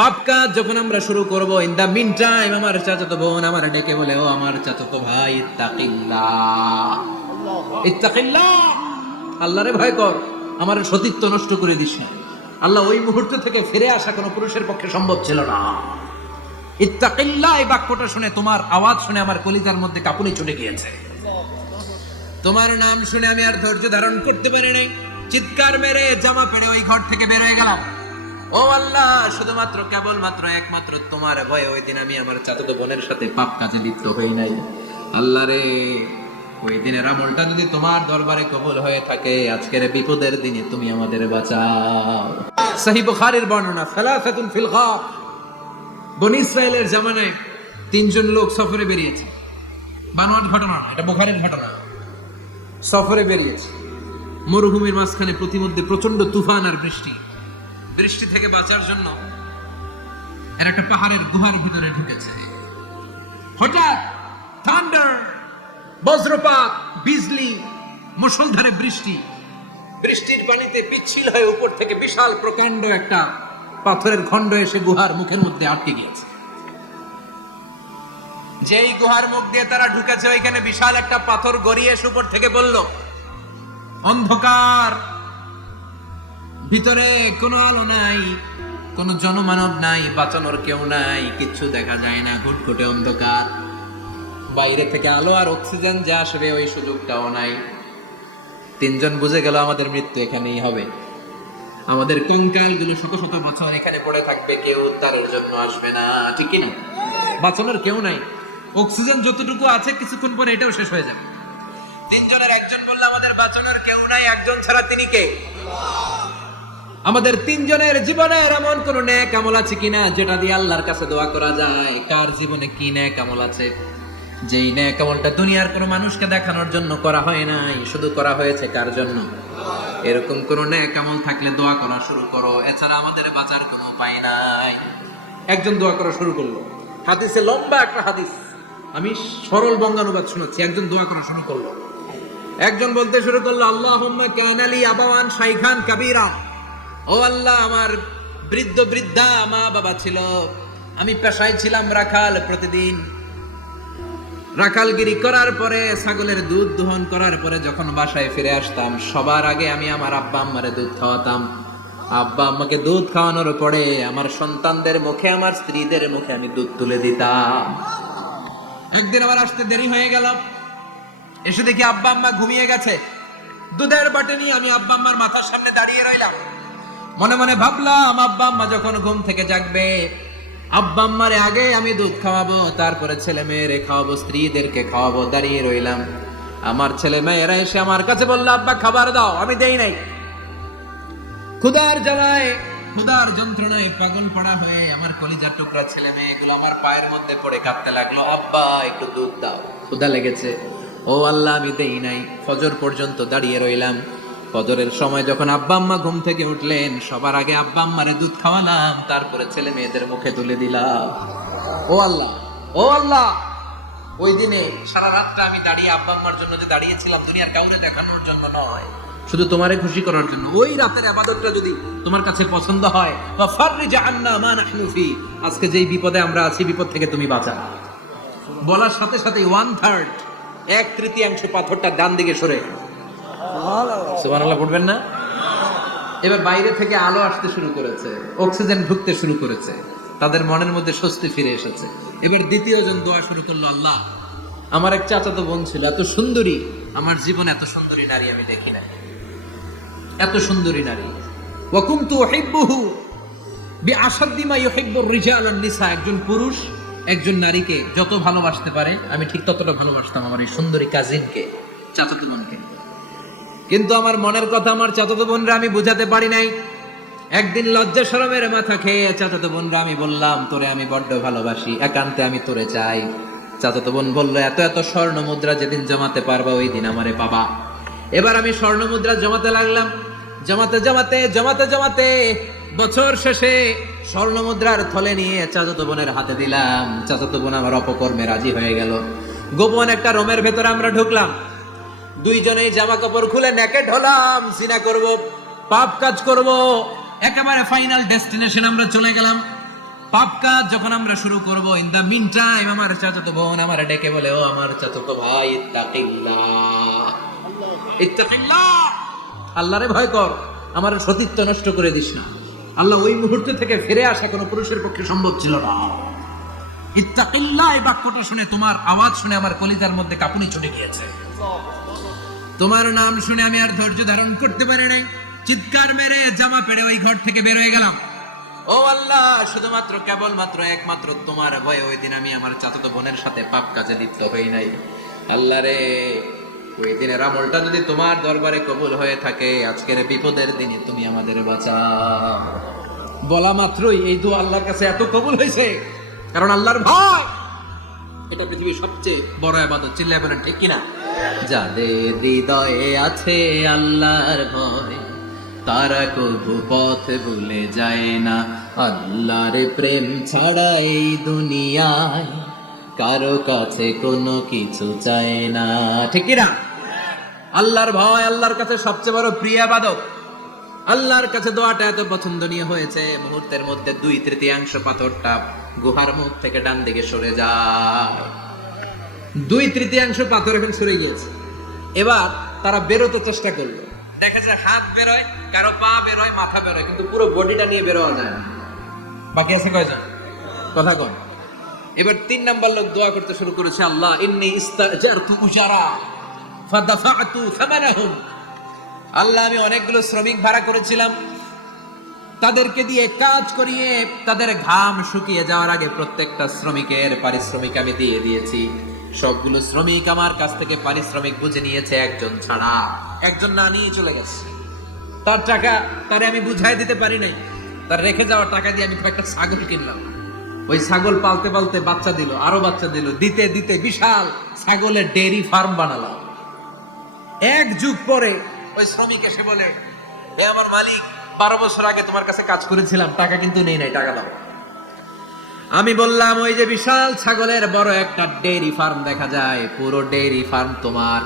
পাপ কাজ যখন আমরা শুরু করব, ইন দা মিন টাইম আমার চাচাতো বোন আমার ডেকে বলে, ও আমার চাচাতো ভাই, ইত্তাকিল্লাহ, ইত্তাকিল্লাহ, আল্লাহরে ভয় কর, আমার সতীত্ব নষ্ট করে দিস না। আল্লাহ ওই মুহূর্ত থেকে ফিরে আসা কোনো পুরুষের পক্ষে সম্ভব ছিল না। ইত্তাকিল্লাহ এই বাক্যটা শুনে, তোমার আওয়াজ শুনে আমার কলিজার মধ্যে কাঁপুনি ছুটে গিয়েছে। তোমার নাম শুনে আমি আর ধৈর্য ধারণ করতে পারি নাই, চিৎকার মেরে জামা পরে ওই ঘর থেকে বের হয়ে গেলাম। ও আল্লাহ, শুধুমাত্র কেবলমাত্র একমাত্র তোমার ভয়ে ওই দিন আমি আমার চাচাতো বোনের সাথে পাপ কাজে লিপ্ত হই নাই। আল্লাহ রে, ওই দিনের আমলটা যদি তোমার দরবারে কবুল হয়ে থাকে, আজকের বিপদের দিনে তুমি আমাদের বাঁচাও। সহিহ বুখারীর বর্ণনা, সালাসাতুন ফিল গার। বনী ইসরাইলের জামানায় তিনজন লোক সফরে বেরিয়েছে। বানোয়াট ঘটনা না, এটা বুখারীর ঘটনা। সফরে বেরিয়েছে, মরুভূমির মাঝখানে প্রতিমধ্যে প্রচন্ড তুফান আর বৃষ্টি। বৃষ্টি থেকে বাঁচার জন্য এর একটা পাহাড়ের গুহার ভিতরে ঢুকেছে। হঠাৎ থান্ডার, বজ্রপাত, বিজলি, মুষলধারে বৃষ্টি। বৃষ্টির পানিতে পিচ্ছিল হয়ে উপর থেকে বিশাল প্রকাণ্ড একটা পাথরের খণ্ড এসে গুহার মুখের মধ্যে আটকে গিয়েছে। যেই গুহার মুখ দিয়ে তারা ঢুকেছে, ওইখানে বিশাল একটা পাথর গড়িয়ে এসে উপর থেকে বলল, অন্ধকার, ভিতরে কোনো আলো নাই, কোনো জনমানব নাই, বাঁচানোর কেউ নাই, কিচ্ছু দেখা যায় না, ঘুটঘুটে অন্ধকার। বাইরে থেকে আলো আর অক্সিজেন যে আসবে ওই সুযোগটাও নাই। তিনজন বুঝে গেল আমাদের মৃত্যু এখানেই হবে, আমাদের কঙ্কাল গুলো শত শত বছর এখানে পড়ে থাকবে, কেউ উদ্ধারের জন্য আসবে না। ঠিক না? বাঁচানোর কেউ নাই, অক্সিজেন যতটুকু আছে কিছুক্ষণ পরে এটাও শেষ হয়ে যাবে। তিনজনের একজন বলল, আমাদের বাঁচানোর কেউ নাই, একজন ছাড়া তিনি কে? আমাদের তিনজনের জীবনের এমন কোন নেক আমল আছে কিনা যেটা দিয়ে আল্লাহর কাছে দোয়া করা যায়? কার জীবনে কি নেক আমল আছে যেই নেক আমলটা দুনিয়ার কোনো মানুষকে দেখানোর জন্য করা হয় নাই, শুধু করা হয়েছে কার জন্য? এরকম কোন নেক আমল থাকলে দোয়া করা শুরু করো, এছাড়া আমাদের বাঁচার কোনো উপায় নাই। একজন দোয়া করা শুরু করলো, হাদিসে লম্বা একটা হাদিস, আমি সরল বঙ্গানুবাদ শোনাচ্ছি। একজন দোয়া করা শুরু করলো, একজন বলতে শুরু করলো, আল্লাহুম্মা কানা লি আবাওয়ান শাইখান কাবীরা, ও আল্লাহ, আমার বৃদ্ধ বৃদ্ধা মা বাবা ছিল, আমি পেশায় ছিলাম রাখাল, প্রতিদিন রাখালগিরি করার পরে, ছাগলের দুধ দোহন করার পরে যখন বাসায় ফিরে আসতাম, সবার আগে আমি আমার আব্বা আম্মারে দুধ খাওয়াতাম। আব্বা আম্মাকে দুধ খাওয়ানোর পরে আমার সন্তানদের মুখে, আমার স্ত্রীদের মুখে আমি দুধ তুলে দিতাম। একদিন আমার আসতে দেরি হয়ে গেল, এসে দেখি আব্বা আম্মা ঘুমিয়ে গেছে। দুধের বাটি নিয়ে আমি আব্বা আম্মার মাথার সামনে দাঁড়িয়ে রইলাম। মনে মনে ভাবলাম, আব্বা আম্মা যখন ঘুম থেকে জাগবে, আব্বা আম্মারে আগে আমি দুধ খাওয়াবো, তারপরে ছেলে মেয়েরে খাওয়াবো, স্ত্রীদেরকে খাওয়াবো। দাঁড়িয়ে রইলাম, আমার ছেলে মেয়েরা এসে আমার কাছে বললো, আব্বা খাবার দাও, আমি দেই নাই। ক্ষুধার জ্বালায়, ক্ষুধার যন্ত্রণায় পাগল পড়া হয়ে আমার কলিজার টুকরা ছেলে মেয়েগুলো আমার পায়ের মধ্যে পড়ে কাঁদতে লাগলো, আব্বা একটু দুধ দাও, ক্ষুধা লেগেছে। ও আল্লাহ, আমি দেই নাই। ফজর পর্যন্ত দাঁড়িয়ে রইলাম। ফজরের সময় যখন আব্বা আম্মা ঘুম থেকে উঠলেন, সবার আগে আব্বা আম্মারে দুধ খাওয়ালাম, তারপরে ছেলে মেয়েদের মুখে তুলে দিলাম। ও আল্লাহ, ও আল্লাহ, ওই দিনে সারা রাতটা আমি দাঁড়িয়ে আব্বা আম্মার জন্য যে দাঁড়িয়েছিলাম, দুনিয়ার কাউকে দেখানোর জন্য নয়, শুধু তোমারে খুশি করার জন্য। ওই রাতের ইবাদতটা যদি তোমার কাছে পছন্দ হয়, ফাফরিজ আন্না মা নাহনু ফি, আজকে যেই বিপদে আমরা আছি, বিপদ থেকে তুমি বাঁচা। বলার সাথে সাথে 1/3, 1/3 পাথরটা ডান দিকে সরে। সুবহানাল্লাহ পড়বেন না? এবার বাইরে থেকে আলো আসতে শুরু করেছে, অক্সিজেন ঢুকতে শুরু করেছে, তাদের মনের মধ্যে স্বস্তি ফিরে এসেছে। এবার দ্বিতীয় জন দোয়া শুরু করলো, আল্লাহ, আমার এক চাচাতো বোন ছিল, এত সুন্দরী, আমার জীবনে এত সুন্দরী নারী আমি দেখি না, এত সুন্দরী নারী। ওয়া কুনতু উহিব্বুহু বিআশাদ্দি মা ইউহিব্বুর রিজাল আন নিসা, একজন পুরুষ একজন নারীকে যত ভালোবাসতে পারে, আমি ঠিক ততটা ভালোবাসতাম আমার এই সুন্দরী কাজিনকে, চাচাতো বোনকে। কিন্তু আমার মনের কথা আমার চাচাতো বোনরা আমি বুঝাতে পারি নাই। একদিন লজ্জা শরমের মাথা খেয়ে চাচাতো বোনরা আমি বললাম, তোরে আমি বড্ড ভালোবাসি, একান্তে আমি তোরে চাই। চাচাতো বোন বলল, এত এত স্বর্ণ মুদ্রা যেদিন জমাতে পারবা ওই দিন আমারে পাবা। এবার আমি স্বর্ণ মুদ্রা জমাতে লাগলাম, জমাতে জমাতে জমাতে জমাতে বছর শেষে স্বর্ণ মুদ্রার থলে নিয়ে চাচাতো বোনের হাতে দিলাম। চাচাতো বোন আমার অপকর্মে রাজি হয়ে গেল। গোপন একটা রুমের ভেতরে আমরা ঢুকলাম, দুইজনেই জামা কাপড় খুলে নেকেড হলাম, জিনা করব, পাপ কাজ করব। একেবারে ফাইনাল ডেস্টিনেশন আমরা চলে গেলাম। পাপ কাজ যখন আমরা শুরু করব, ইন দা মিন টাইম আমার চাচাতো বোন আমার ডেকে বলে, ও আমার চাচাতো ভাই, ইত্তাকিল্লাহ, ইত্তাকিল্লাহ, আল্লাহরে ভয় কর, আমার সতীত্ব নষ্ট করে দিস না। আল্লাহ ওই মুহূর্তে থেকে ফিরে আসা কোনো পুরুষের পক্ষে সম্ভব ছিল না। ইত্তাকিল্লাহ এই বাক্যটা শুনে, তোমার আওয়াজ শুনে আমার কলিজার মধ্যে কাঁপুনি ছুটে গিয়েছে। তোমার নাম শুনে আমি আর ধৈর্য ধারণ করতে পারি নাই, চিৎকার মেরে জামা পেড়ে ওই ঘর থেকে বের হয়ে গেলাম। ও আল্লাহ, শুধুমাত্র কেবলমাত্র একমাত্র তোমার ভয়ে ওই দিন আমি আমার চাচাতো বোনের সাথে পাপ কাজে লিপ্ত হই নাই। আল্লাহ রে, ওই দিনের আমলটা যদি তোমার দরবারে কবুল হয়ে থাকে, আজকের বিপদের দিনে তুমি আমাদের বাঁচাও। বলা মাত্রই এই দোয়া আল্লাহর কাছে এত কবুল হয়েছে, কারণ আল্লাহর ভয় এটা পৃথিবীর সবচেয়ে বড় ইবাদত। চিল্লায় বলেন ঠিক কিনা? যাদের হৃদয়ে আছে আল্লাহর ভয়, তারা কবু পথ ভুলে যায় না। আল্লাহর প্রেম ছাড়া এই দুনিয়ায় কারো কাছে কোনো কিছু চায় না, ঠিক কিনা? আল্লাহর ভয় আল্লাহর কাছে সবচেয়ে বড় প্রিয় ইবাদত। আল্লাহর কাছে দোয়াটা এত পছন্দনীয় হয়েছে, মুহূর্তের মধ্যে 2/3 পাথরটা গুহার মুখ থেকে ডান দিকে সরে যায়। 2/3 পাথর এখন সরে গিয়েছে। এবার তারা বেরোতে চেষ্টা করলো, দেখা যায় হাত বেরোয়, কারো পা বেরোয়, মাথা বেরোয়, কিন্তু পুরো বডিটা নিয়ে বেরোয়া যায় না। বাকি আছে কয়জন? কথা কন। এবার 3 নাম্বার লোক দোয়া করতে শুরু করেছে, আল্লাহ ইন্নী ইস্তাজারতু উজারা ফাদাফাতু সামানাহুম। আল্লাহ, আমি অনেকগুলো শ্রমিক ভাড়া করেছিলাম, তাদেরকে দিয়ে কাজ করিয়ে তাদের ঘাম শুকিয়ে যাওয়ার আগে প্রত্যেকটা শ্রমিকের পারিশ্রমিক আমি দিয়ে দিয়েছি। সবগুলো শ্রমিক আমার কাছ থেকে পারিশ্রমিক বুঝে নিয়েছে, একজন ছাড়া। একজন না নিয়ে চলে গেছে। তার টাকা তারে আমি বুঝাই দিতে পারি নাই। তার রেখে যাওয়া টাকা দিয়ে আমি একটা ছাগল কিনলাম। ওই ছাগল পালতে পালতে বাচ্চা দিল, আরো বাচ্চা দিল, দিতে দিতে বিশাল ছাগলের ডেইরি ফার্ম বানালাম। 1 যুগ পরে ওই শ্রমিক এসে বলে, হে আমার মালিক, 12 বছর আগে তোমার কাছে কাজ করেছিলাম, টাকা কিন্তু নেই নাই, টাকা দাও। আমি বললাম, ওই যে বিশাল ছাগলের বড় একটা ডেইরি ফার্ম দেখা যায়, পুরো ডেইরি ফার্ম তোমার,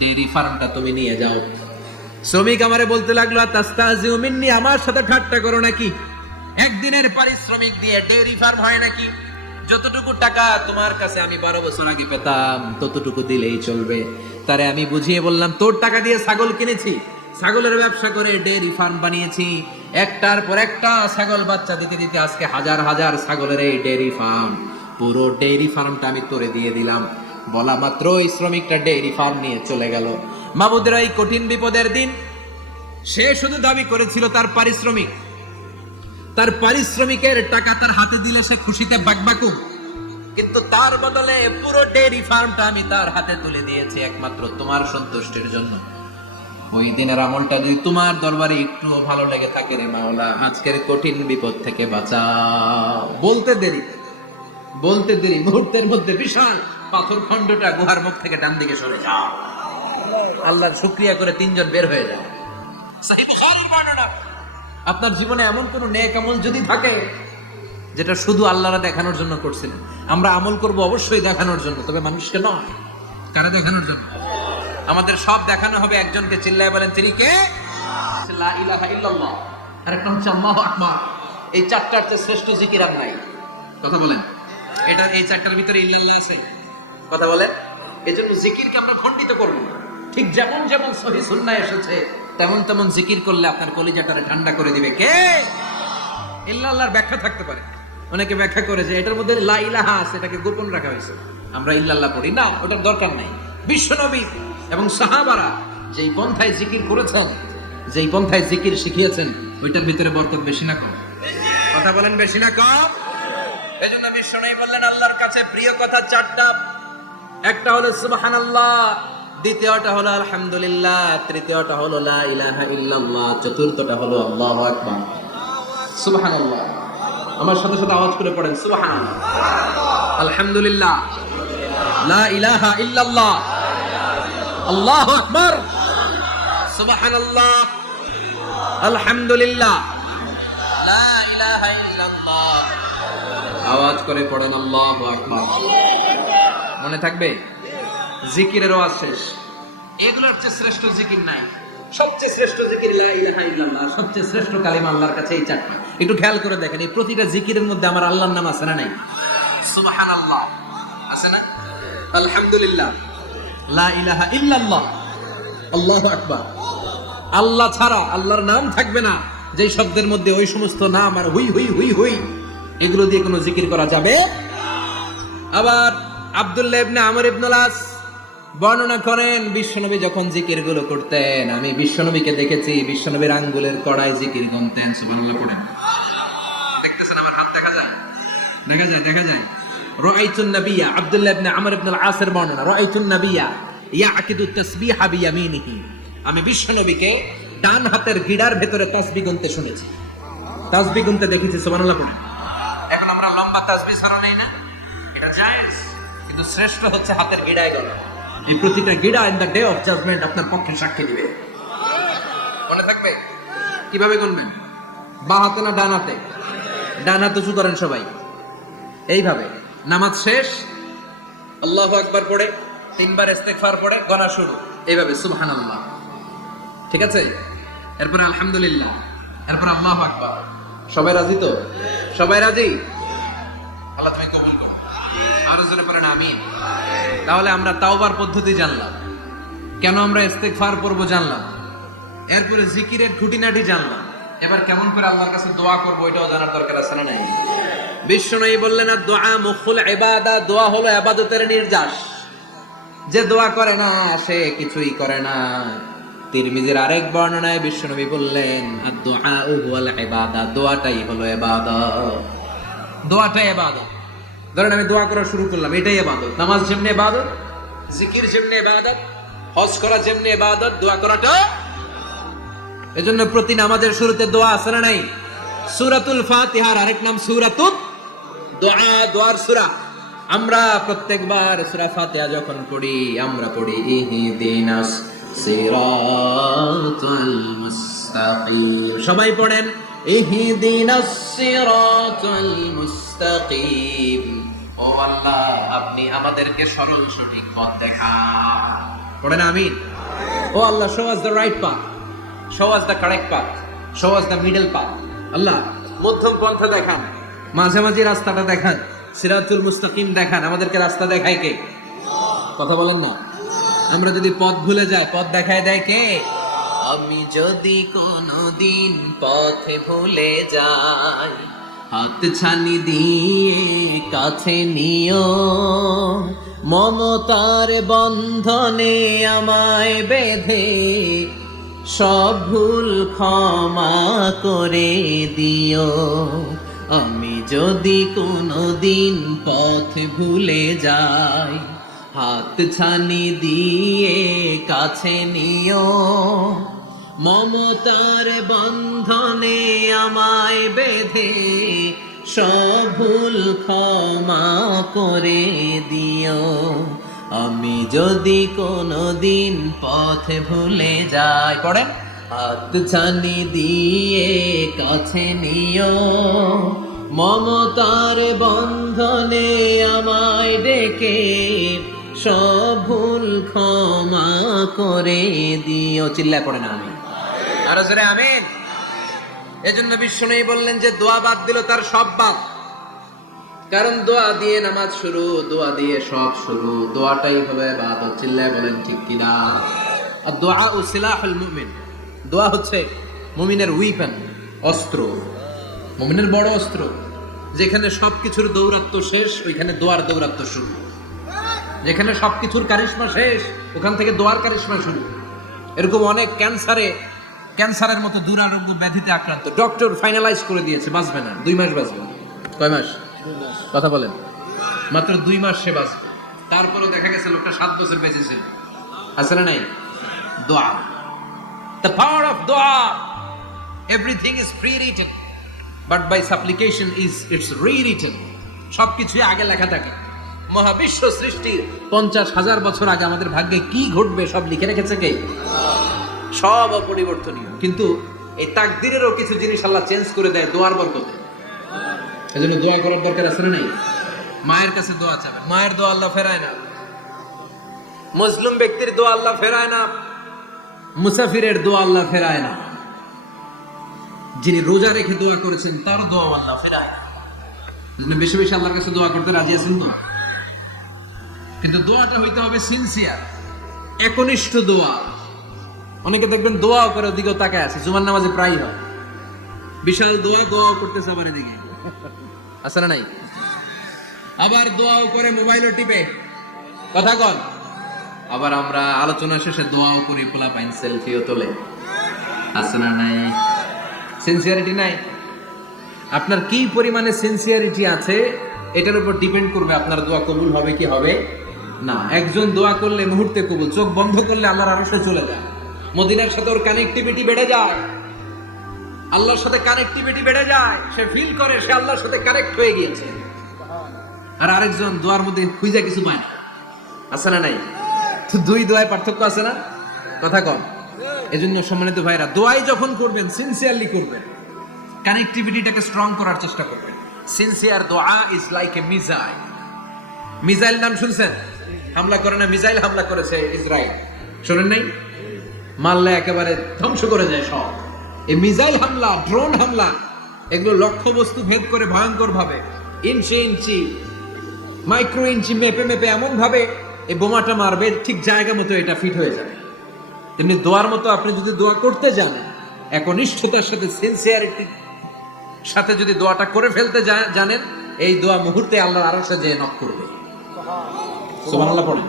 ডেইরি ফার্মটা তুমি নিয়ে যাও। শ্রমিক আমারে বলতে লাগলো, তাস্তাজিউ মিন্নি, আমার সাথে ঠাট্টা করো নাকি? একদিনের পারিশ্রমিক দিয়ে ডেইরি ফার্ম হয় নাকি? যতটুকু টাকা তোমার কাছে আমি 12 বছর আগে পেতাম, ততটুকু দিলেই চলবে। তারে আমি বুঝিয়ে বললাম, তোর টাকা দিয়ে ছাগল কিনেছি, ছাগলের ব্যবসা করে ডেইরি ফার্ম বানিয়েছি, একটার পর একটা ছাগল বাচ্চা দিতে দিতে আজকে হাজার হাজার ছাগলের এই ডেইরি ফার্ম, পুরো ডেইরি ফার্মটা আমি তোরে দিয়ে দিলাম। বলা মাত্র ওই শ্রমিকটা ডেইরি ফার্ম নিয়ে চলে গেল। মাবুদের এই কঠিন বিপদের দিন সে শুধু দাবি করেছিল তার পারিশ্রমিক, তার পারিশ্রমিকের টাকা তার হাতে দিলে সে খুশিতে বাকবাকুম, কিন্তু তার বদলে পুরো ডেইরি ফার্মটা আমি তার হাতে তুলে দিয়েছি একমাত্র তোমার সন্তুষ্টির জন্য। ওই দিনের আমলটা যদি তোমার দরবারে একটু ভালো লেগে থাকে রে মাওলা, আজকের কঠিন বিপদ থেকে বাঁচাও। বলতে দেরি মুহূর্তের মধ্যে বিশাল পাথর খণ্ডটা গুহার মুখ থেকে ডান দিকে সরে যাও। আল্লাহর শুকরিয়া করে 3 জন বের হয়ে যায়। সহিহ বুখারীর বর্ণনা। আপনার জীবনে এমন কোন নেক আমল যদি থাকে যেটা শুধু আল্লাহরা দেখানোর জন্য করছিলেন, আমরা আমল করব অবশ্যই দেখানোর জন্য, তবে মানুষকে নয়। কারা দেখানোর জন্য? আমাদের সব দেখানো হবে একজনকে। চিল্লায় বলেন, তিনি কে? লা ইলাহা ইল্লাল্লাহ, আর একটা হচ্ছে আল্লাহু আকবার। এই 4টার চেয়ে শ্রেষ্ঠ জিকির আর নাই। কথা বলেন, এটা এই 4টার ভিতরে ইল্লাল্লাহ আছে? কথা বলেন। এজন্য জিকিরকে আমরা খণ্ডিত করব না। ঠিক যেমন যেমন সহিহ সুন্নাহ এসেছে তেমন তেমন জিকির করলে আপনার কলিজাটারে ঠান্ডা করে দিবে কে? ইল্লাল্লাহর ব্যাখ্যা থাকতে পারে। অনেকে ব্যাখ্যা করে যে এটার মধ্যে লা ইলাহা আছে, এটাকে গোপন রাখা হয়েছে, আমরা ইল্লাল্লাহ পড়ি না, ওটার দরকার নাই। বিশ্বনবী এবং সাহাবারা যেই পন্থায় জিকির করেছেন, যেই পন্থায় জিকির শিখিয়েছেন, ওইটার ভিতরে বরকত বেশি না কম? কথা বলেন, বেশি না কম? এজন্য বিশ্বনবী বললেন, আল্লাহর কাছে প্রিয় কথা 4টা। একটা হলো সুবহানাল্লাহ, দ্বিতীয়টা হলো আলহামদুলিল্লাহ, তৃতীয়টা হলো লা ইলাহা ইল্লাল্লাহ, চতুর্থটা হলো আল্লাহু আকবার। সুবহানাল্লাহ, আমার সাথে সাথে আওয়াজ করে পড়েন, সুবহানাল্লাহ, আলহামদুলিল্লাহ, লা ইলাহা ইল্লাল্লাহ, আল্লাহু আকবার, সুবহানাল্লাহ, আলহামদুলিল্লাহ, লা ইলাহা ইল্লাল্লাহ। আওয়াজ করে পড়েন আল্লাহু আকবার। মনে থাকবে? জিকিরের ওয়াজ শেষ। এগুলোর চেয়ে শ্রেষ্ঠ জিকির নাই। সবচেয়ে শ্রেষ্ঠ জিকির লা ইলাহা ইল্লাল্লাহ, সবচেয়ে শ্রেষ্ঠ কালিমা আল্লাহর কাছে এই চারটি। একটু খেয়াল করে দেখেন, এই প্রতিটা জিকিরের মধ্যে আমার আল্লাহর নাম আছে না নাই? সুবহানাল্লাহ আছে না? আলহামদুলিল্লাহ, লা ইলাহা ইল্লাল্লাহ, আল্লাহু আকবার। আল্লাহ ছাড়া আল্লাহর নাম থাকবে না, যেই শব্দের মধ্যে ওই সমস্ত নাম আর হুই হুই হুই হুই এগুলো দিয়ে কোনো জিকির করা যাবে। আবার আব্দুল্লাহ ইবনে আমর ইবনুল আস বর্ণনা করেন, বিশ্বনবী যখন জিকির গুলো করতেন, আমি বিশ্বনবীকে দেখেছি বিশ্বনবীর আঙ্গুলের কড়াই জিকির গুনতেন। সুবহানাল্লাহ পড়েন। দেখতেছেন আমার হাত দেখা যায়? দেখা যায়, দেখা যায়। রাআইতুন নাবিয়্যা, আব্দুল্লাহ ইবনে আমর ইবনুল আসের বর্ণনা, রাআইতুন নাবিয়্যা ইয়াকিদু তাসবিহা বিয়ামিনিহি, আমি বিশ্বনবীকে ডান হাতের গিড়ার ভেতরে তাসবিহ গুনতে শুনেছি, তাসবিহ গুনতে দেখেছি। সুবহানাল্লাহ পড়েন। এখন আমরা লম্বা তাসবিহ ছাড়া নেই না, এটা জায়েজ, কিন্তু শ্রেষ্ঠ হচ্ছে হাতের গিড়ায় গোনা। এই প্রতিটা গিড়া in the day of judgement আপনার পক্ষে সাক্ষী দিবে। মনে থাকবে কিভাবে গুনবেন? বাঁ হাতে না ডান হাতে? ডান হাতে উঁচু করেন সবাই, এইভাবে। নামাজ শেষ, আল্লাহু আকবার পড়ে 3 বার ইস্তেগফার পড়ে গোনা শুরু, এইভাবে সুবহানাল্লাহ। ঠিক আছে? এরপর আলহামদুলিল্লাহ, এরপর আল্লাহু আকবার। সবাই রাজি তো? সবাই রাজি? আল্লাহ তুমি কবুল করো। আরো জোরে পড়েন আমিন। তাহলে আমরা তাওবার পদ্ধতি জানলাম, কেন আমরা ইস্তেগফার পড়বো জানলাম, এরপরে জিকিরের খুঁটিনাটি জানলাম। এবার কেমন করে আল্লাহর কাছে দোয়া করবো এটাও জানার দরকার আছে না নাই? বিশ্বনবী বললেন, দোয়া মুখুল ইবাদা, দোয়া হলো ইবাদতের নির্যাস। যে দোয়া করে না সে কিছুই করে না। তিরমিজির আরেক বর্ণনায় বিশ্বনবী বললেন, আদ-দুআ হুয়াল ইবাদা, দোয়াটাই হলো ইবাদত, দোয়াটাই ইবাদত। ধরেন আমি দোয়া করা শুরু করলাম, এটাই ইবাদত। নামাজ যেমনি ইবাদত, জিকির যেমনি ইবাদত, হজ করা যেমনি ইবাদত, দোয়া করাটা। এজন্য প্রতি নামাজের শুরুতে দোয়া আছে না নাই? সূরাতুল ফাতিহার আরেক নাম সূরাতুদ দোয়া, দোয়ার সূরা। আমরা প্রত্যেকবার সূরা ফাতিহা যখন পড়ি, আমরা পড়ি ইহদিনাস সিরাতাল মুস্তাকিম। সবাই পড়েন ইহদিনাস সিরাতাল মুস্তাকিম। ও আল্লাহ, আপনি আমাদেরকে সরল সঠিক পথ দেখান। পড়েন আমিন। ও আল্লাহ, show us the right path, show us the correct path, show us the middle path. আল্লাহ মধ্যম পন্থা দেখান, মাঝামাঝি রাস্তাটা দেখান, সিরাতুল মুস্তাকিম দেখান। আমাদেরকে রাস্তা দেখায় কে? কথা বলেন না। আমরা যদি পথ ভুলে যাই, পথ দেখায় দেয় কে? আমি যদি কোনদিন পথে ভুলে যাই, হাত ছানি দিয়ে কাছে নিও, মমতার বন্ধনে আমায় বেঁধে সব ভুল ক্ষমা করে দিও। আমি যদি কোনদিন পথ ভুলে যাই, হাত ছানি দিয়ে কাছে নিও, মমতার বন্ধনে আমায় বেঁধে সব ভুল ক্ষমা করে দিও। আমি যদি কোনদিন পথ ভুলে যাই, পড়েন, হাত ছানি দিয়ে কাছে নিও, মমতার বন্ধনে আমায় ডেকে সব ভুল ক্ষমা করে দিও। চিল্লায় পড়েন আমিন। আরো জোরে আমিন। এজন্য বিশ্বনবী বললেন যে দোয়া বাদ দিল তার সব বাদ। কারণ দোয়া দিয়ে নামাজ শুরু, দোয়া দিয়ে সব শুরু, দোয়াটাই হলো ইবাদত। চিল্লায় বলেন ঠিক কিনা? আর দোয়া ও সিলাহুল মুমিন, দোয়া হচ্ছে মুমিনের উইপেন, অস্ত্র, মুমিনের বড় অস্ত্র। যেখানে সবকিছুর দৌরাত্ম্য শেষ, ওইখানে দোয়ার দৌরাত্ম্য শুরু। যেখানে সবকিছুর কারিশমা শেষ, ওখান থেকে দোয়ার কারিশমা শুরু। এরকম অনেক ক্যান্সারের মতো দুরারোগ্য ব্যাধিতে আক্রান্ত, ডক্টর ফাইনালাইজ করে দিয়েছে বাঁচবে না, 2 মাস বাঁচবে। কয় মাস? কথা বলেন। মাত্র 2 মাস সে বাঁচবে। তারপরও দেখা গেছে লোকটা 7 বছর বেঁচেছিল। আছে না নাই? দোয়া, the power of দোয়া। Everything is pre-written, but by supplication it's rewritten. সবকিছুই আগে লেখা থাকে। মহাবিশ্ব সৃষ্টির 50,000 বছর আগে আমাদের ভাগ্যে কি ঘটবে সব লিখে রেখেছে কে? সব অপরিবর্তনীয়। কিন্তু এই তাকদিরেরও কিছু জিনিস আল্লাহ চেঞ্জ করে দেয় দোয়ার বরকতে। এজন্য দোয়া করার দরকার আছে না নাই? মায়ের কাছে দোয়া চাবেন, মায়ের দোয়া আল্লাহ ফেরায় না। মজলুম ব্যক্তির দোয়া আল্লাহ ফেরায় না। মুসাফিরের দোয়া আল্লাহ ফেরায় না, যিনি রোজা রেখে দোয়া করেছেন তার দোয়া আল্লাহ ফেরায় না। বেশি বেশি আল্লাহর কাছে দোয়া করতে রাজি আছেন তো? কিন্তু দোয়াটা হইতে হবে সিনসিয়ার, একনিষ্ঠ দোয়া। অনেকে দেখবেন দোয়াও করে ওদিকেও তাকায় আছে, জুমার নামাজে প্রায় হয় বিশাল দোয়াও করতেছে আমার এদিকে, আছে না নাই? আবার দোয়াও করে মোবাইলও টিপে, কথা কন। আবার আমরা আলোচনা শেষে দোয়াও করি, পোলা পাইন সেলফিও তোলে, আছে না নাই? সিনসিয়ারিটি নাই। আপনার কি পরিমাণে সিনসিয়ারিটি আছে এটার উপর ডিপেন্ড করবে আপনার দোয়া কবুল হবে কি হবে না। একজন দোয়া করলে মুহূর্তে কবুল, চোখ বন্ধ করলে আল্লাহর আরশে চলে যায়, মদিনার সাথে ওর কানেক্টিভিটি বেড়ে যায়, আল্লাহর সাথে কানেক্টিভিটি বেড়ে যায়, সে ফিল করে সে আল্লাহর সাথে কানেক্ট হয়ে গিয়েছে। আর আরেকজন দোয়ার মধ্যে খুঁজে কিছু পায় না, আছে না নাই? তো দুই দোয়ায় পার্থক্য আছে না, কথা কন। এজন্য সম্মানিত ভাইরা, দোয়াই যখন করবেন সিনসিয়ারলি করবেন, কানেক্টিভিটিটাকে স্ট্রং করার চেষ্টা করবেন। সিনসিয়ার দোয়া is like a missile. Missile নাম শুনছেন? হামলা করে না, মিসাইল হামলা করেছে ইসরায়েল, শোনেন নাই? মারলে একেবারে ধ্বংস করে যায় সব। এই মিসাইল হামলা, ড্রোন হামলা, এগুলো লক্ষ্য বস্তু ভেদ করে ভয়ঙ্কর ভাবে, ইঞ্চি ইঞ্চি মাইক্রো ইঞ্চি মেপে মেপে এমন ভাবে এই বোমাটা মারবে, ঠিক জায়গা মতো এটা ফিট হয়ে যাবে। তেমনি দোয়ার মতো আপনি যদি দোয়া করতে জানেন, একনিষ্ঠতার সাথে সিনসিয়ারিটি সাথে যদি দোয়াটা করে ফেলতে জানেন, এই দোয়া মুহূর্তে আল্লাহর আরশে যেয়ে নক করবে। সুবহানাল্লাহ পড়েন।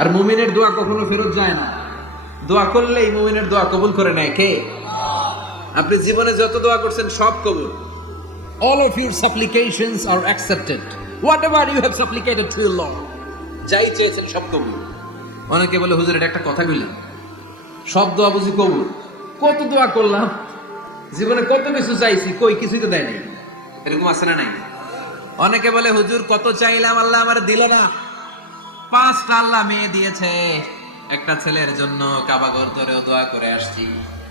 আর মুমিনের দোয়া কখনো ফেরত যায় না, দোয়া করলেই মুমিনের দোয়া কবুল করে নেয় কে? আপনি জীবনে যত দোয়া করছেন সব কবুল। All of your supplications are accepted. Whatever you have supplicated to your Lord, যাই চেয়েছেন সব কবুল। অনেকে বলে হুজুর এটা একটা কথা কইলাম, সব দোয়া বুঝি কবুল? কত দোয়া করলাম, জীবনে কত কিছু চাইছি, কই কিছুই তো দেয় নাই, এরকম আছে না নাই? অনেকে বলে হুজুর কত চাইলাম আল্লাহ আমার দিল না। 5টা আল্লাহ মেয়ে দিয়েছে, একটা ছেলের জন্য কাবা ঘর ধরে দোয়া করে আসছি,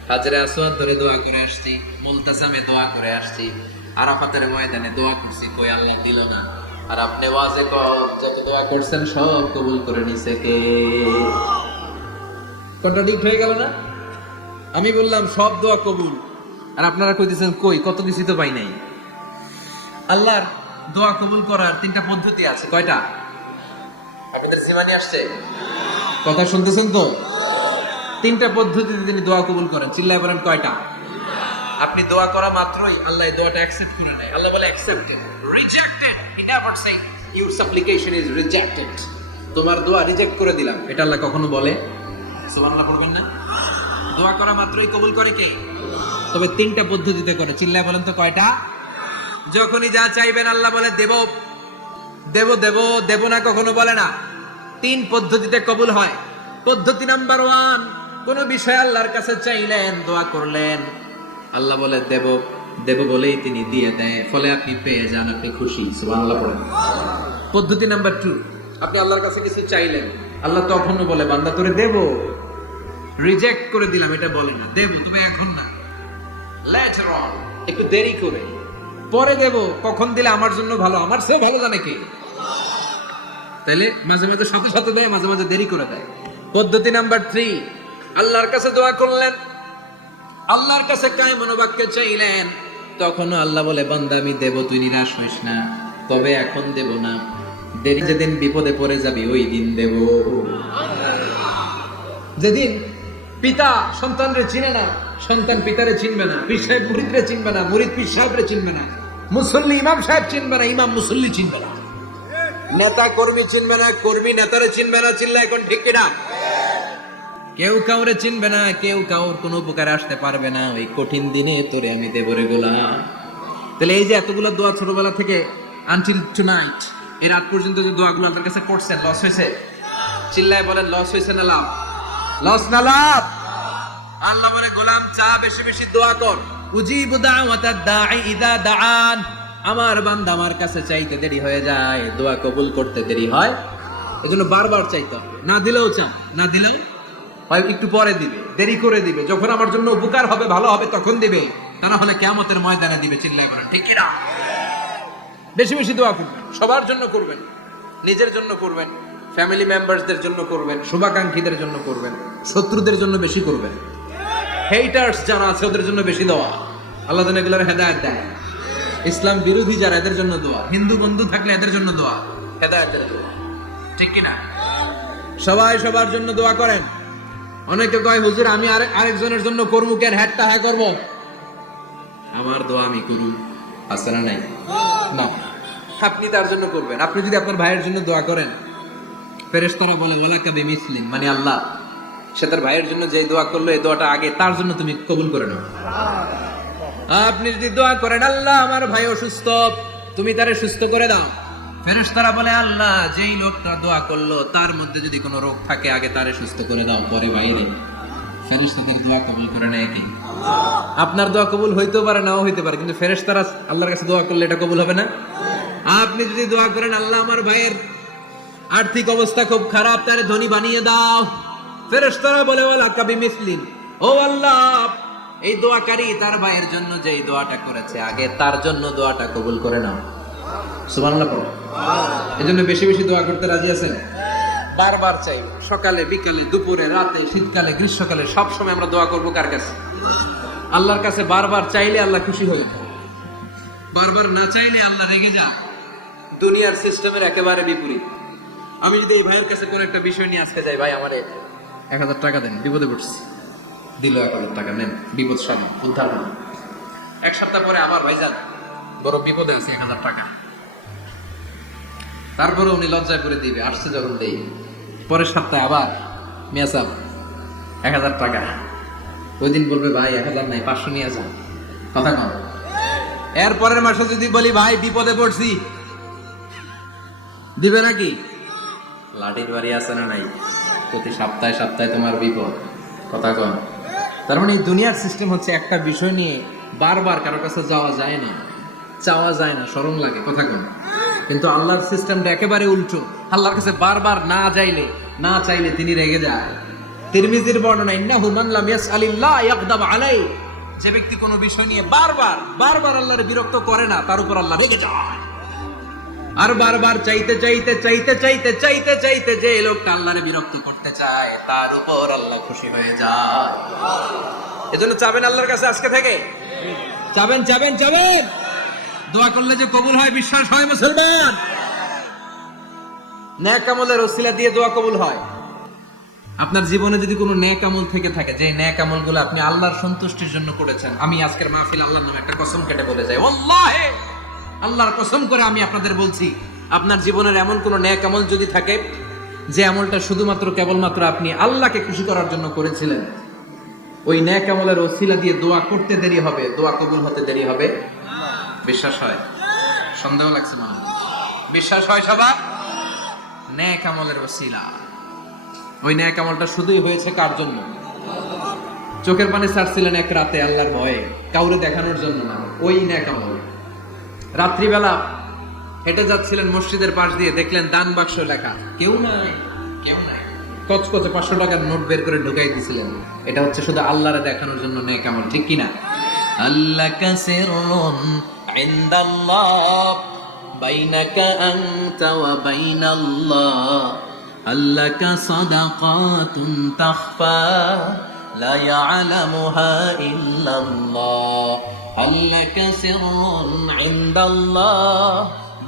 হাজরে আসওয়াদ ধরে দোয়া করে আসছি, মুলতাসামে দোয়া করে আসছি, আরাফাতের ময়দানে দোয়া করছি, কই আল্লাহ দিল না। আর আপনি ওয়াজে যত দোয়া করছেন সব কবুল করে নিছে কে? কন্ট্রাডিক্ট হয়ে গেল না? আমি বললাম সব দোয়া কবুল, আর আপনারা কইতেছেন কই কত কিছু তো পাই নাই। আল্লাহর দোয়া কবুল করার 3টা পদ্ধতি আছে। কয়টা? আপনাদের জিমানি আসছে? কথা শুনতেছেন তো? 3টা পদ্ধতিতে তিনি দোয়া কবুল করেন। চিল্লায় বলেন কয়টা? আপনি দোয়া করা মাত্রই আল্লাহ দোয়াটা অ্যাকসেপ্ট করে নেয়। আল্লাহ বলে accepted, rejected he never say your সাপ্লিকেশন is rejected. তোমার দোয়া রিজেক্ট করে দিলাম, এটা আল্লাহ কখনো বলে? সুবহানাল্লাহ পড়বেন না? দোয়া করা মাত্রই কবুল করে কে? তবে 3টা পদ্ধতিতে করে। চিল্লায় বলেন তো কয়টা? যখনই যা চাইবেন আল্লাহ বলে দেব দেব দেব, দেব না কখনো বলে না। 3 পদ্ধতিতে কবুল হয়। পদ্ধতি নাম্বার 1, কোন বিষয় আল্লাহর কাছে চাইলেন, দোয়া করলেন, আল্লাহ বলে দেব দেব বলেই তিনি দিয়ে দেয়, ফলে আপনি পেয়ে যান, আপনি খুশি। সুবহানাল্লাহ পড়েন। পদ্ধতি নাম্বার 2, আপনি আল্লাহর কাছে কিছু চাইলেন, আল্লাহ তখনও বলে বান্দা তোরে দেব, রিজেক্ট করে দিলাম এটা বলে না, দেব তবে এখন না, লেটার অন, একটু দেরি করে, পরে দেব, কখন দিলে আমার জন্য ভালো, আমার চেয়ে ভালো জানে কে? তাইলে মাঝে মাঝে সাথে সাথে দেয়, মাঝে মাঝে দেরি করে দেয়। পদ্ধতি নাম্বার 3, আল্লাহর কাছে দোয়া করলেন, আল্লাহর কাছে কায় মনোবাক্যে চাইলেন, তখনও আল্লাহ বলে বান্দা আমি দেব, তুই নিরাশ হইস না, তবে এখন দেব না, দেরি যেদিন বিপদে পড়ে যাবি ওই দিন দেব। যেদিন পিতা সন্তানরে চিনে না, সন্তান পিতারে চিনবে না, পীর সাহেব মুরিদরে চিনবে না, মুরিদ পীর সাহেবরে চিনবে না, মুসল্লি ইমাম সাহেব চিনবে না, ইমাম মুসল্লি চিনবে না, নেতা কর্মী চিনবে না, কর্মী নেতারে চিনবে না। চিল্লা এখন ঠিক কিনা? কেউ কাউরে চিনবে না, কেউ কাউর কোনো উপকারে আসতে পারবে না। ওই কঠিন দিনে তোরে আমি দেব রে গোলাম। তাহলে এই যে এতগুলো দোয়া ছোটবেলা থেকে আনটিল টুনাইট, এই রাত পর্যন্ত যে দোয়াগুলো আপনার কাছে করছেন, লস হয়েছে? চিল্লায় বলেন লস হয়েছে না লাভ? লস না লাভ? আল্লাহ বলে গোলাম চা বেশি বেশি দোয়া কর, উজিবু দাওয়াতাদ দাঈ ইযা দাআন। আমার বান্দা আমার কাছে চাইতে দেরি হয়ে যায়, দোয়া কবুল করতে দেরি হয়, এজন্য বারবার চাইতে হবে। না দিলেও চান, না দিলেও হয় একটু পরে দিবে, দেরি করে দিবে, যখন আমার জন্য উপকার হবে, ভালো হবে, তখন দিবে, তা না হলে কিয়ামতের ময়দানে দিবে। চিল্লায় বলেন ঠিক কিনা? বেশি বেশি দোয়া করবেন, সবার জন্য করবেন, নিজের জন্য করবেন, ফ্যামিলি মেম্বারসদের জন্য করবেন, শুভাকাঙ্ক্ষীদের জন্য করবেন, শত্রুদের জন্য বেশি করবেন, হেটার্স যারা আছে ওদের জন্য বেশি দোয়া। আল্লাহ যেন এগুলোর হেদায়েত দেয়। ইসলাম বিরোধী যারা এদের জন্য দোয়া, হিন্দু বন্ধু থাকলে এদের জন্য দোয়া, হেদায়েতের দোয়া, ঠিক কিনা? সবাই সবার জন্য দোয়া করেন। অনেকে কয় হুজুর আমি আরেকজনের জন্য করবো কেন, হ্যাটটা হ্যাঁ করবো, আমার দোয়া আমি করু, আছে না নাই? না, আপনি তার জন্য করবেন। আপনি যদি আপনার ভাইয়ের জন্য দোয়া করেন, ফেরেশতারা বলে ওয়ালাকা বিমিসলিন, মানে আল্লাহ সে তার ভাইয়ের জন্য যে দোয়া করলো এই দোয়াটা আগে তার জন্য তুমি কবুল করে নাও। আপনি যদি দোয়া করেন আল্লাহ আমার ভাই অসুস্থ, তুমি তারে সুস্থ করে দাও, ফেরেশতারা বলে আল্লাহ যেই লোকটা দোয়া করলো তার মধ্যে যদি কোনো রোগ থাকে আগে তারে সুস্থ করে দাও, পরে বাইরে। ফেরেশতাদের দোয়া কবুল করে নেয় কি? আপনার দোয়া কবুল হইতেও পারে নাও হইতে পারে, কিন্তু ফেরেশতারা আল্লাহর কাছে দোয়া করলে এটা কবুল হবে না? আপনি যদি দোয়া করেন আল্লাহ আমার ভাইয়ের আর্থিক অবস্থা খুব খারাপ, তারে ধনী বানিয়ে দাও, ফেরেশতারা বলে ওয়ালাকা বিমিসলিন, ও আল্লাহ এই দোয়াকারী তার ভাইয়ের জন্য যেই দোয়াটা করেছে আগে তার জন্য দোয়াটা কবুল করে নাও। সুবহানাল্লাহ পড়ো। এজন্য বেশি বেশি দোয়া করতে রাজি আছেন? বারবার চাই, সকালে বিকালে দুপুরে রাতে শীতকালে গ্রীষ্মকালে সব সময় আমরা দোয়া করব কার কাছে? আল্লাহর কাছে। বারবার চাইলে আল্লাহ খুশি হয়ে যায়, বারবার না চাইলে আল্লাহ রেগে যায়। দুনিয়ার সিস্টেমের একেবারে বিপরীত। আমি যদি এই ভাইয়ের কাছে কোন একটা বিষয় নিয়ে আজকে যাই, ভাই আমারে 1000 টাকা দেন, বিপদে পড়ছি, দিল 1000 টাকা, নেন বিপদ সামনে উদ্ধার হলো। এক সপ্তাহ পরে আবার ভাইজান বড় বিপদে আছে 1000 টাকা, তারপরে উনি লজ্জায় করে দিবে, আসছে যখন দেই, পরের সপ্তাহে আবার মিয়া সাহেব 1000 টাকা, ওই দিন বলবে ভাই 1000 নাই 500 নিয়ে যান, কথা কম। এর পরের মাসে যদি বলি ভাই বিপদে পড়ছি, দিবে নাকি? লাঠির বাড়ি আছে না নাই? প্রতি সপ্তাহে সপ্তাহে তোমার বিপদ, কথা কম। তার মানে এই দুনিয়ার সিস্টেম হচ্ছে একটা বিষয় নিয়ে বারবার কারো কাছে যাওয়া যায় না, চাওয়া যায় না, শরম লাগে, কথা কম। কিন্তু আল্লাহর সিস্টেমটা একেবারে উল্টো। আল্লাহর কাছে বারবার না চাইলে তিনি রেগে যায়। তিরমিজির বর্ণনা, ইন্নাহু মান লাম ইয়াসআলিল্লাহ ইয়াগদাব আলাই, যে ব্যক্তি কোনো বিষয় নিয়ে বারবার আল্লাহর বিরক্ত করে না তার উপর আল্লাহ রেগে যায়। আর বারবার চাইতে যে লোকটা আল্লাহরে বিরক্ত করতে চায় তার উপর আল্লাহ খুশি হয়ে যায়। এজন্য চাবেন আল্লাহর কাছে আজকে থেকে, চাবেন। দোয়া করলে যে কবুল হয় বিশ্বাস হয় মুসলমান। নেক আমলের ওসিলা দিয়ে দোয়া কবুল হয়। আপনার জীবনে যদি কোনো নেক আমল থেকে থাকে, যে নেক আমলগুলো আপনি আল্লাহর সন্তুষ্টির জন্য করেছেন, আমি আজকের মাহফিল আল্লাহর নামে একটা কসম কেটে বলে যাই, ওয়াল্লাহি আল্লাহর কসম করে আমি আপনাদের বলছি, আপনার জীবনের এমন কোনো নেক আমল যদি থাকে যে আমলটা শুধুমাত্র কেবলমাত্র আপনি আল্লাহকে খুশি করার জন্য করেছিলেন, ওই নেক আমলের ওসিলা দিয়ে দোয়া করতে দেরি হবে, দোয়া কবুল হতে দেরি হবে। বিশ্বাস হয়? সন্দেহ লাগছে মনে? বিশ্বাস হয় সবার? নেক আমলের ওসিলা, ওই নেক আমলটা শুধুই হয়েছে কার জন্য? চোখের পানি ছাড়ছিলেন এক রাতে আল্লাহর ভয়ে, কাউরে দেখানোর জন্য না, ওই নেক আমল। রাত্রিবেলা হেঁটে যাচ্ছিলেন মসজিদের পাশ দিয়ে, দেখলেন দান বাক্স লেখা, কেউ নাই, কচকচে 500 টাকার নোট বের করে ঢুকাই দিছিলেন। এটা হচ্ছে শুধু আল্লাহরে দেখানোর জন্য নেক আমল, ঠিক কিনা? আল্লাকা সিররুন ইনদাল্লাহ বাইনাকা আনতা ওয়া বাইনাল্লাহ, আল্লাকা সাদাকাতুন তাখফা লা ইয়ালামুহা ইল্লাল্লাহ, আল্লাকা সিররুন ইনদাল্লাহ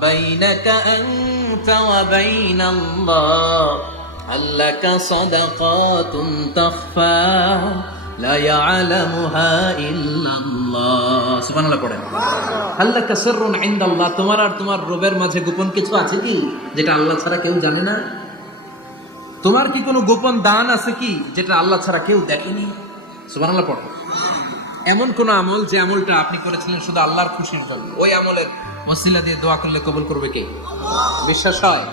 বাইনাকা আনতা ওয়া বাইনাল্লাহ, আল্লাকা সাদাকাতুন তাখফা লা ইয়ালামুহা ইল্লাল্লাহ। সুবহানাল্লাহ পড়েন। আল্লাকা সিররুন ইনদাল্লাহ, তোমার আর তোমার রবের মাঝে গোপন কিছু আছে কি যেটা আল্লাহ ছাড়া কেউ জানে না? তোমার কি কোনো গোপন দান আছে কি যেটা আল্লাহ ছাড়া কেউ দেখেনি? সুবহানাল্লাহ পড়ো। এমন কোন আমল যে আমলটা আপনি করেছিলেন শুধু আল্লাহর খুশির জন্য, ওই আমলের ওসিলা দিয়ে দোয়া করলে কবুল করবে কে? বিশ্বাস হয়?